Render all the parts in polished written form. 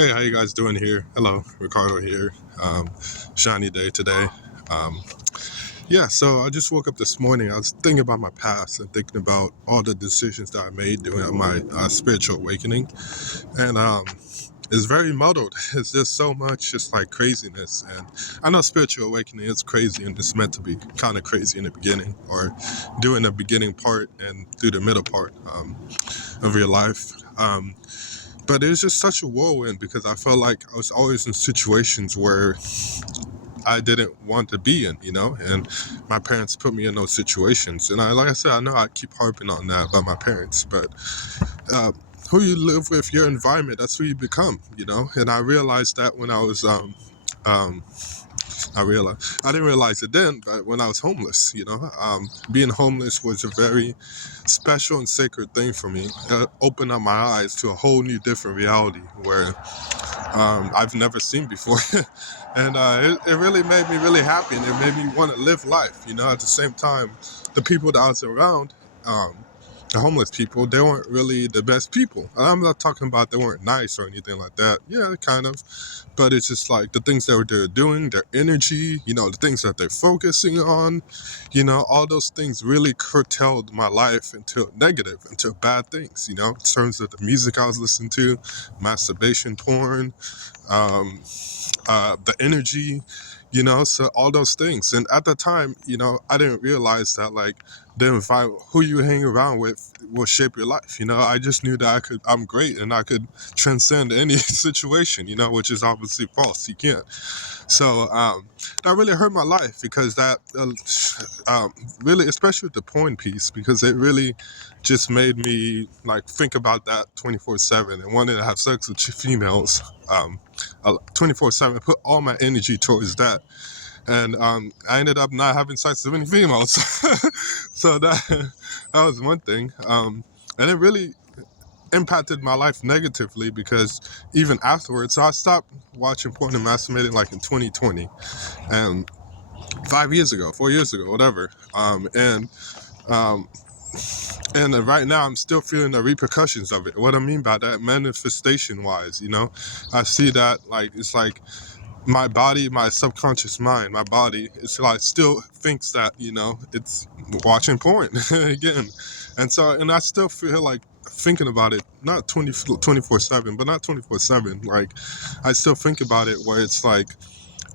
Hey, how you guys doing here? Hello, Ricardo here. Um, Shiny day today. Um, yeah, so I just woke up this morning. I was thinking about my past and thinking about all the decisions that I made during my spiritual awakening, and it's very muddled. It's just so much, just like craziness. And I know spiritual awakening is crazy, and it's meant to be kind of crazy in the beginning, or doing the beginning part and through the middle part of your life. But it was just such a whirlwind because I felt like I was always in situations where I didn't want to be in, and my parents put me in those situations. And like I said, I know I keep harping on that about my parents, but uh, who you live with, your environment, that's who you become, And I realized that when um, I didn't realize it then, but when I was homeless, being homeless was a very special and sacred thing for me. It opened up my eyes to a whole new different reality where I've never seen before. And it really made me really happy, and it made me want to live life. At the same time, the people that I was around, um, the homeless people, they weren't really the best people. And I'm not talking about they weren't nice or anything like that. Yeah, kind of. But it's just like the things that they're doing, their energy, the things that they're focusing on, all those things really curtailed my life into negative, into bad things, in terms of the music I was listening to, masturbation porn, um, the energy, so all those things. And at the time, I didn't realize that like the environment, who you hang around with will shape your life. I just knew that I'm great and I could transcend any situation, which is obviously false. You can't. So that really hurt my life because that really, especially with the porn piece, because it really just made me like think about that 24/7 and wanted to have sex with females 24/7. Put all my energy towards that, and I ended up not having sex with any females. So that was one thing, and it really impacted my life negatively because even afterwards, so I stopped watching porn and masturbating like in 2020, and 5 years ago, 4 years ago, whatever. Um, and right now, I'm still feeling the repercussions of it. What I mean by that, manifestation wise, I see that like it's like my body, my subconscious mind, my body, it's like still thinks that it's watching porn again, and I still feel like thinking about it, not 24/7, but not 24/7. Like I still think about it where it's like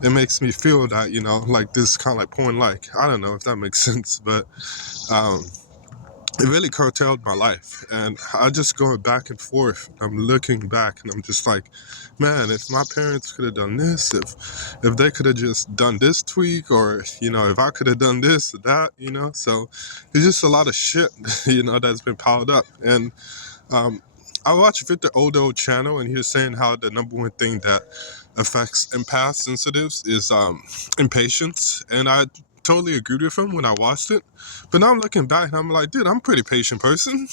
it makes me feel that like this kind of like porn. Like I don't know if that makes sense, but um, it really curtailed my life, and I just going back and forth. I'm looking back and I'm just like, man, if my parents could have done this, if they could have just done this tweak, or if I could have done this or that, so it's just a lot of shit that's been piled up. And um I watched Victor Odo channel, and he was saying how the number one thing that affects empath sensitives is impatience, and I totally agreed with him when I watched it. But now I'm looking back and I'm like, dude, I'm a pretty patient person.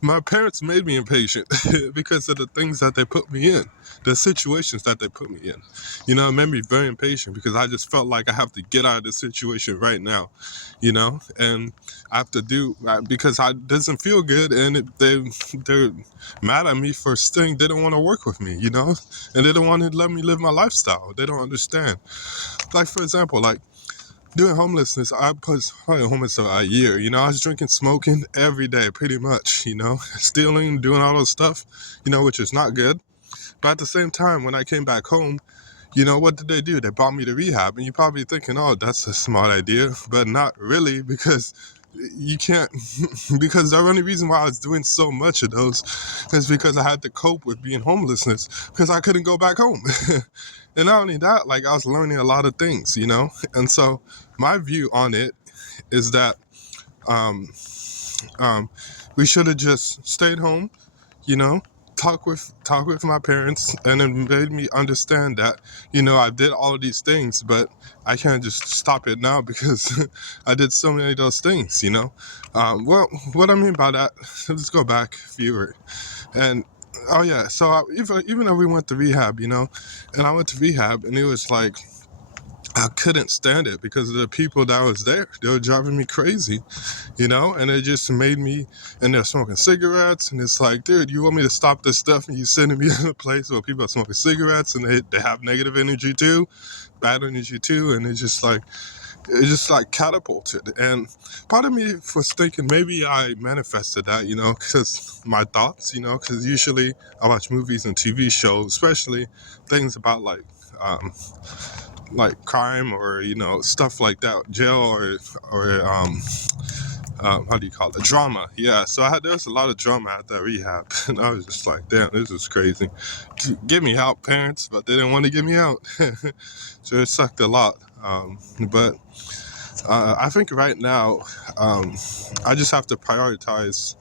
My parents made me impatient because of the things that they put me in, the situations that they put me in. It made me very impatient because I just felt like I have to get out of this situation right now, and I have to do because it doesn't feel good, and they're mad at me for saying they don't want to work with me, and they don't want to let me live my lifestyle. They don't understand. Like for example, like doing homelessness, I was probably homeless for a year. I was drinking, smoking every day, pretty much. Stealing, doing all those stuff, which is not good. But at the same time, when I came back home, what did they do? They brought me to rehab, and you're probably thinking, oh, that's a smart idea, but not really, because you can't, because the only reason why I was doing so much of those is because I had to cope with being homelessness, because I couldn't go back home. And not only that, like I was learning a lot of things, and so my view on it is that um, um, we should have just stayed home, you know, talk with my parents, and it made me understand that I did all of these things, but I can't just stop it now because I did so many of those things. Well, what I mean by that, let's go back fewer, and oh yeah, so even though we went to rehab, and I went to rehab, and it was like I couldn't stand it because of the people that was there. They were driving me crazy, and it just made me, and they're smoking cigarettes, and it's like, dude, you want me to stop this stuff, and you sending me to a place where people are smoking cigarettes, and they have negative energy too, bad energy too, and it just like catapulted. And part of me was thinking maybe I manifested that, because my thoughts, because usually I watch movies and TV shows, especially things about like crime or stuff like that, jail or how do you call it, drama. Yeah, so there's a lot of drama at that rehab, and I was just like, damn, this is crazy. Get me out, parents, but they didn't want to get me out. So it sucked a lot. But I think right now, I just have to prioritize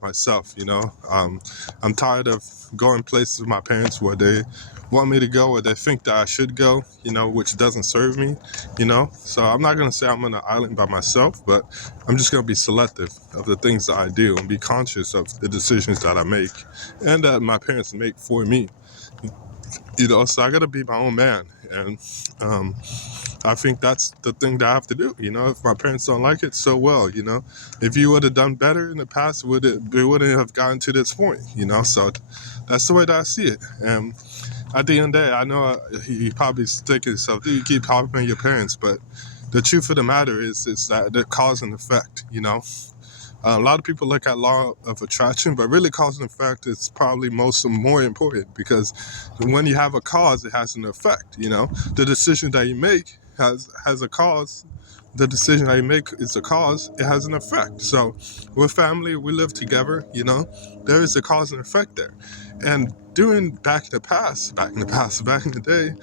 myself. I'm tired of going places with my parents where they want me to go, where they think that I should go, which doesn't serve me. So I'm not gonna say I'm on an island by myself, but I'm just gonna be selective of the things that I do and be conscious of the decisions that I make and that my parents make for me. So I gotta be my own man, and I think that's the thing that I have to do. If my parents don't like it, so well. If you would have done better in the past, we wouldn't have gotten to this point. So that's the way that I see it. And at the end of the day, I know you probably thinking yourself, do you keep complimenting your parents? But the truth of the matter is that the cause and effect. A lot of people look at law of attraction, but really cause and effect is probably more important, because when you have a cause, it has an effect. The decision that you make has a cause. The decision that you make is a cause. It has an effect. So we're family. We live together. There is a cause and effect there. And back in the day,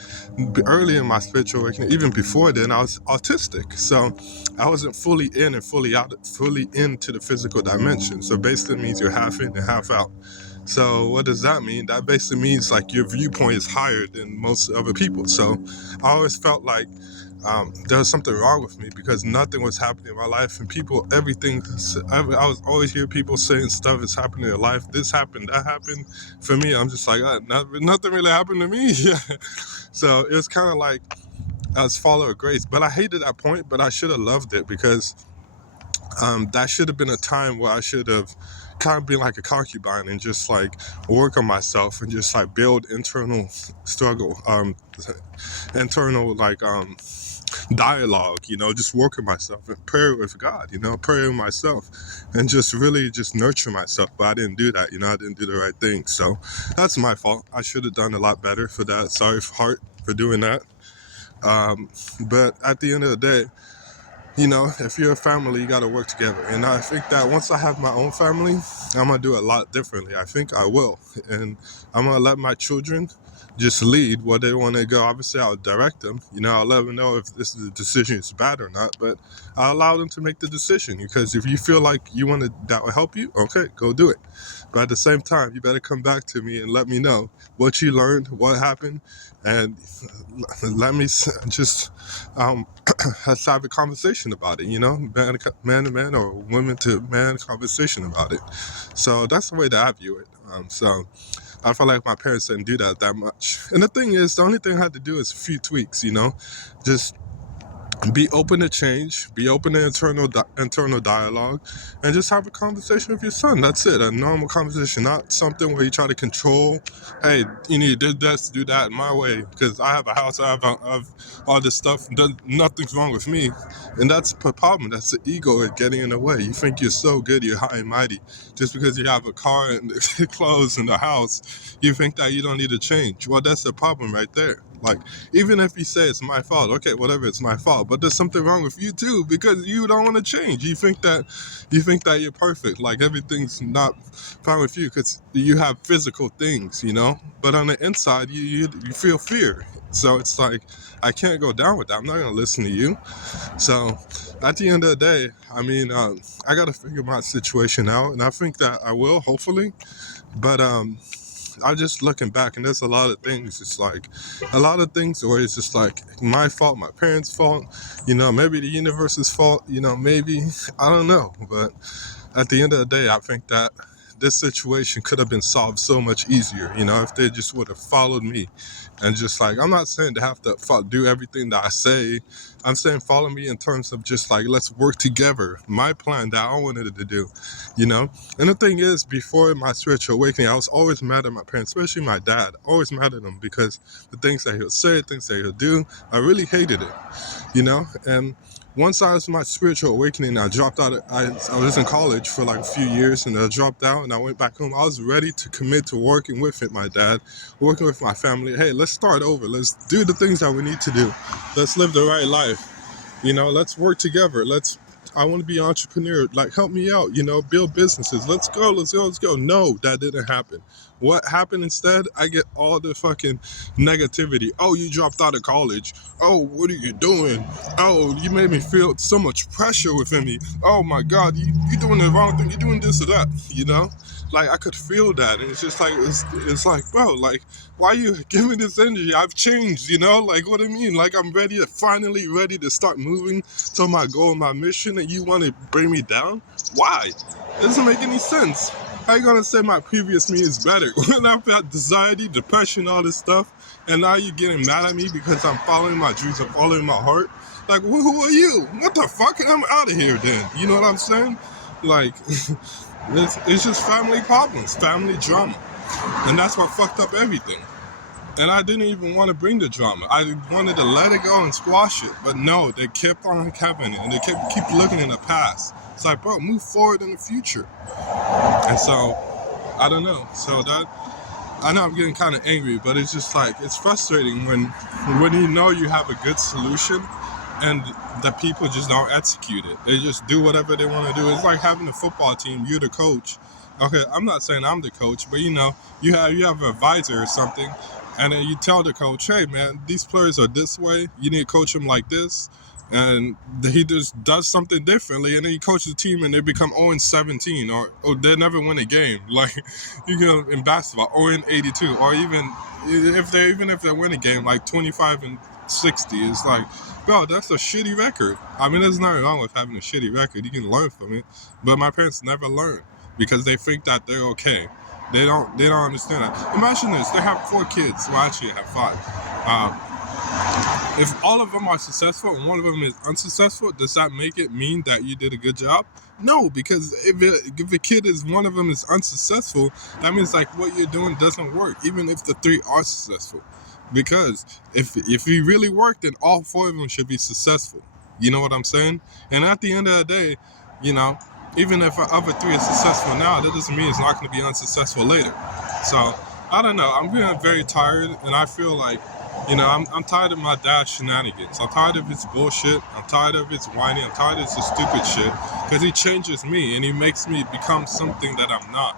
early in my spiritual awakening, even before then, I was autistic. So I wasn't fully in and fully out, fully into the physical dimension. So basically means you're half in and half out. So what does that mean? That basically means like your viewpoint is higher than most other people. So I always felt like there was something wrong with me because nothing was happening in my life, and I was always hear people saying stuff is happening in their life. This happened, that happened. For me, I'm just like, nothing really happened to me. Yeah. So it was kind of like I was follower of grace, but I hated that point, but I should have loved it, because that should have been a time where I should have kind of been like a concubine and just like work on myself and just like build internal struggle, internal dialogue, just working myself and prayer with God, prayer with myself and just really just nurture myself. But I didn't do that, I didn't do the right thing. So that's my fault. I should have done a lot better for that. Sorry, heart, for doing that. But at the end of the day, if you're a family, you got to work together. And I think that once I have my own family, I'm going to do it a lot differently. I think I will. And I'm going to let my children just lead where they want to go. Obviously, I'll direct them. I'll let them know if the decision is bad or not. But I'll allow them to make the decision. Because if you feel like that will help you, okay, go do it. But at the same time, you better come back to me and let me know what you learned, what happened, and let me just let's have a conversation about it, man to man or woman to man conversation about it. So that's the way that I view it. So I feel like my parents didn't do that much. And the thing is, the only thing I had to do is a few tweaks, just be open to change, be open to internal dialogue, and just have a conversation with your son. That's it, a normal conversation, not something where you try to control. Hey, you need to do this, do that my way, because I have a house, I have all this stuff, nothing's wrong with me. And that's the problem. That's the ego getting in the way. You think you're so good, you're high and mighty. Just because you have a car and clothes in the house, you think that you don't need to change. Well, that's the problem right there. Like, even if you say it's my fault, okay, whatever, it's my fault. But there's something wrong with you too, because you don't want to change. You think that you're perfect, like everything's not fine with you because you have physical things, But on the inside, you feel fear. So it's like, I can't go down with that. I'm not gonna listen to you. So at the end of the day, I gotta figure my situation out, and I think that I will, hopefully. But I'm just looking back, and there's a lot of things. It's like a lot of things where it's just like my fault, my parents' fault, maybe the universe's fault, maybe, I don't know. But at the end of the day, I think that this situation could have been solved so much easier, if they just would have followed me. And just like, I'm not saying they have to do everything that I say. I'm saying follow me in terms of just like, let's work together. My plan that I wanted to do, you know? And the thing is, before my spiritual awakening, I was always mad at my parents, especially my dad. Always mad at him because the things that he'll say, things that he'll do, I really hated it. And once I was in my spiritual awakening, I dropped out. I was in college for like a few years, and I dropped out, and I went back home. I was ready to commit to working with my dad, working with my family. Hey, let's start over. Let's do the things that we need to do. Let's live the right life. Let's work together. I want to be an entrepreneur. Like, help me out, build businesses. Let's go. No, that didn't happen. What happened instead? I get all the fucking negativity. Oh, you dropped out of college. Oh, what are you doing? Oh, you made me feel so much pressure within me. Oh my God, you doing the wrong thing. You're doing this or that, Like, I could feel that. And it's just like, it's like, bro, like, why are you giving me this energy? I've changed, Like, what do you mean? Like, I'm finally ready to start moving to my goal, my mission, and you want to bring me down? Why? It doesn't make any sense. How you gonna say my previous me is better when I've had anxiety, depression, all this stuff, and now you're getting mad at me because I'm following my dreams, I'm following my heart? Like, who are you? What the fuck? I'm out of here then. You know what I'm saying? Like, it's just family problems, family drama. And that's what fucked up everything. And I didn't even want to bring the drama. I wanted to let it go and squash it. But no, they kept on having it, and they keep looking in the past. It's like, bro, move forward in the future. And so, I don't know. So I know I'm getting kind of angry, but it's just like, it's frustrating when you have a good solution and the people just don't execute it. They just do whatever they want to do. It's like having a football team, you're the coach. Okay, I'm not saying I'm the coach, but you have an advisor or something, and then you tell the coach, hey man, these players are this way, you need to coach them like this. And he just does something differently, and then he coaches the team and they become 0-17, or they never win a game. Like, in basketball, 0-82, or even if they win a game, like 25-60, it's like, bro, that's a shitty record. I mean, there's nothing wrong with having a shitty record. You can learn from it, but my parents never learned because they think that they're okay. They don't understand that. Imagine this: they have 4 kids. Well, actually, I have 5. If all of them are successful and one of them is unsuccessful, does that make it mean that you did a good job? No, because if a kid is one of them is unsuccessful, that means like what you're doing doesn't work, even if the 3 are successful. Because if you really work, then all 4 of them should be successful. You know what I'm saying? And at the end of the day, even if the other 3 are successful now, that doesn't mean it's not going to be unsuccessful later. So I don't know. I'm getting very tired, and I feel like, I'm tired of my dad's shenanigans. I'm tired of his bullshit. I'm tired of his whining. I'm tired of his stupid shit. Because he changes me and he makes me become something that I'm not,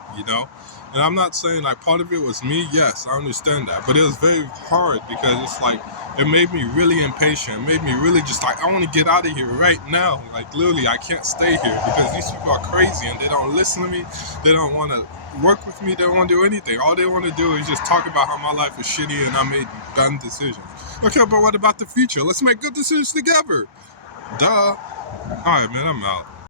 And I'm not saying like part of it was me. Yes, I understand that. But it was very hard because it's like, it made me really impatient. It made me really just like, I want to get out of here right now. Like, literally, I can't stay here because these people are crazy and they don't listen to me. They don't want to work with me. They don't want to do anything. All they want to do is just talk about how my life is shitty and I made bad decisions. Okay, but what about the future? Let's make good decisions together. Duh. All right, man, I'm out.